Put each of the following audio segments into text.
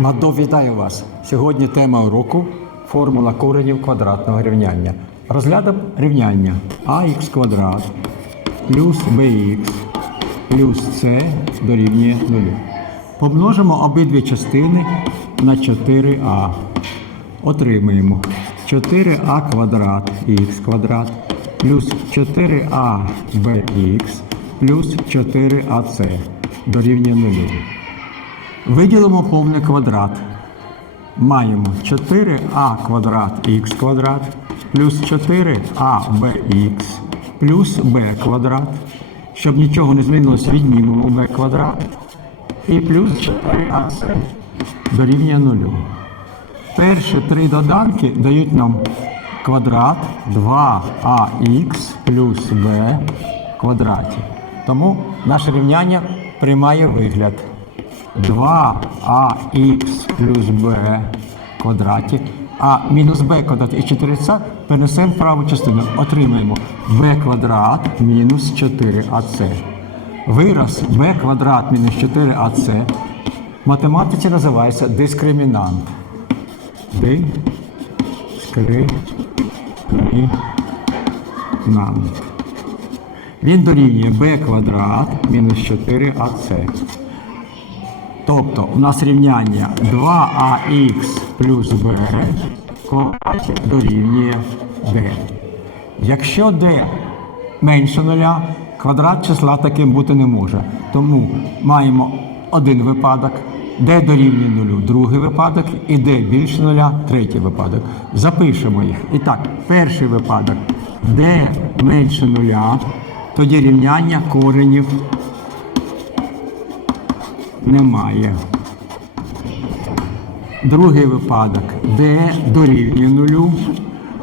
Мадо, вітаю вас! Сьогодні тема уроку формула коренів квадратного рівняння. Розглядом рівняння ax квадрат плюс bx плюс c дорівнює 0. Помножимо обидві частини на 4а. Отримаємо 4а квадрат х квадрат плюс 4а bx плюс 4ac дорівнює 0. Виділимо повний квадрат. Маємо 4а квадрат х квадрат плюс 4абx плюс b квадрат. Щоб нічого не змінилося, віднімемо b квадрат. І плюс 4ac дорівнює 0. Перші три доданки дають нам квадрат 2ax плюс b квадраті. Тому наше рівняння приймає вигляд 2ax плюс b квадраті, а мінус b квадрат і 4c перенесемо в праву частину. Отримаємо b квадрат мінус 4ac. Вираз b квадрат мінус 4ac в математиці називається дискримінант. Дискримінант. Він дорівнює b квадрат мінус 4ac. Тобто у нас рівняння 2ax плюс b дорівнює d. Якщо d менше нуля, квадрат числа таким бути не може. Тому маємо один випадок, d дорівнює нулю, другий випадок, і d більше нуля, третій випадок. Запишемо їх. І так, перший випадок d менше нуля, тоді рівняння коренів немає. Другий випадок, де дорівнює нулю,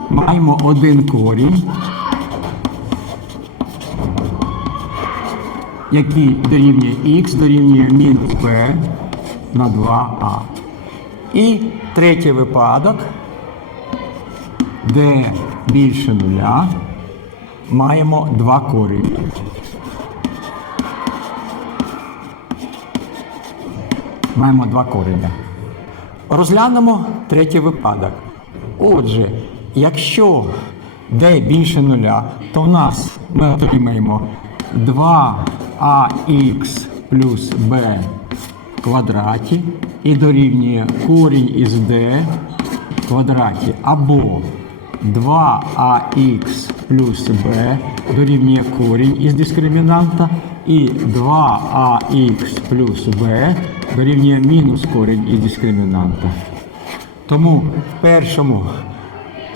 маємо один корінь, який дорівнює х, дорівнює мінус b на 2а. І третій випадок, де більше нуля, маємо два корені. Маємо два кореня. Розглянемо третій випадок. Отже, якщо d більше нуля, то в нас ми отримаємо 2ax плюс b в квадраті і дорівнює корінь із d в квадраті. Або 2ax плюс b дорівнює корінь із дискримінанта і 2ax плюс b дорівнює мінус корінь із дискримінанта. Тому першому,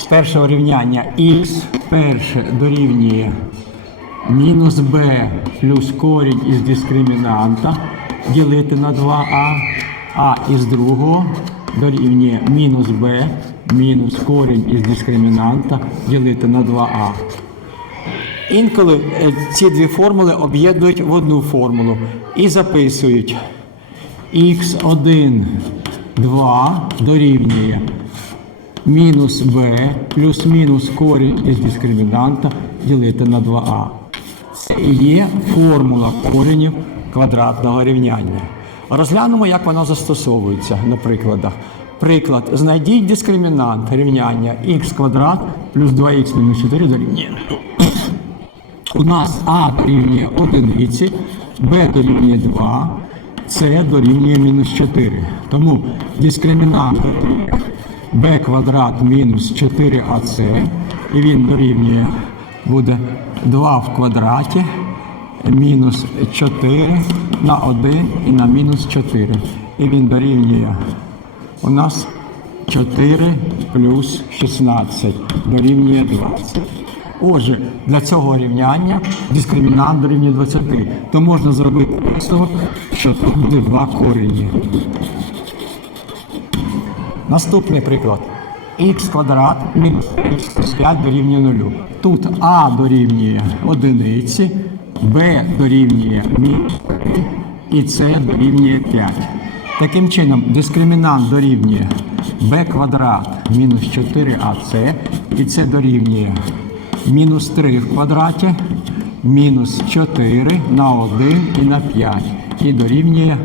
першого рівняння х перше дорівнює мінус b плюс корінь із дискримінанта ділити на 2а, а із другого дорівнює мінус b мінус корінь із дискримінанта ділити на 2а. Інколи е, ці дві формули об'єднують в одну формулу і записують x1, 2 дорівнює мінус b плюс мінус корінь із дискримінанта ділити на 2а. Це і є формула коренів квадратного рівняння. Розглянемо, як вона застосовується на прикладах. Приклад. Знайдіть дискримінант рівняння х квадрат плюс 2х мінус 4 дорівнює. У нас А дорівнює одиниці, Б дорівнює 2, С дорівнює мінус 4. Тому дискримінант b квадрат мінус 4ac, і він дорівнює буде 2 в квадраті мінус 4 на 1 і на мінус 4. І він дорівнює у нас 4 плюс 16 дорівнює 20. Отже, для цього рівняння дискримінант дорівнює 20. То можна зробити висновок, що тут буде два корені. Наступний приклад. х квадрат мінус х 5 дорівнює 0. Тут а дорівнює одиниці, b дорівнює мінус і c дорівнює 5. Таким чином, дискримінант дорівнює b квадрат мінус 4ac, і це дорівнює мінус 3 в квадраті, мінус 4 на 1 і на 5. І дорівнює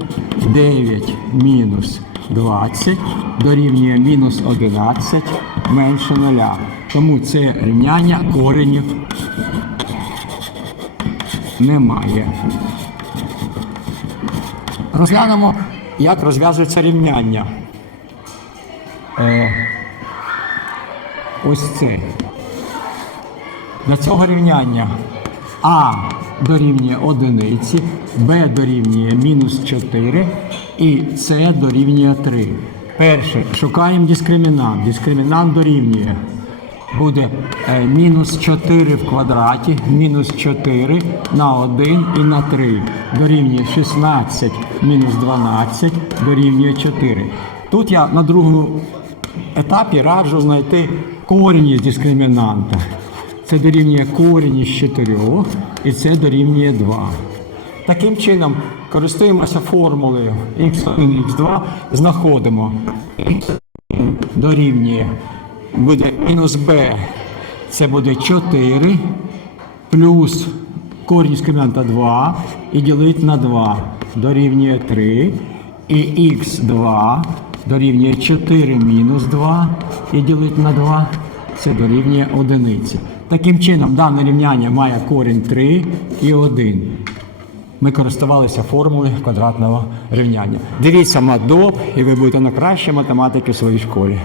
9 мінус 20 дорівнює мінус 11 менше 0. Тому це рівняння коренів немає. Розглянемо, як розв'язується рівняння. Е, ось це. Для цього рівняння А дорівнює одиниці, Б дорівнює мінус 4 і С дорівнює 3. Перше, шукаємо дискримінант. Дискримінант дорівнює. Буде е, мінус 4 в квадраті, мінус 4 на 1 і на 3. Дорівнює 16 мінус 12 дорівнює 4. Тут я на другому етапі раджу знайти корінь із дискримінанта. Це дорівнює корінь із 4 і це дорівнює 2. Таким чином, користуємося формулою x1, x2, знаходимо x дорівнює буде мінус b, це буде 4 плюс корінь дискримінанта 2 і ділить на 2 дорівнює 3. І х2 дорівнює 4 мінус 2 і ділить на 2 це дорівнює одиниці. Таким чином, дане рівняння має корінь 3 і 1. Ми користувалися формулою квадратного рівняння. Дивіться мадоб, і ви будете на кращій математики в своїй школі.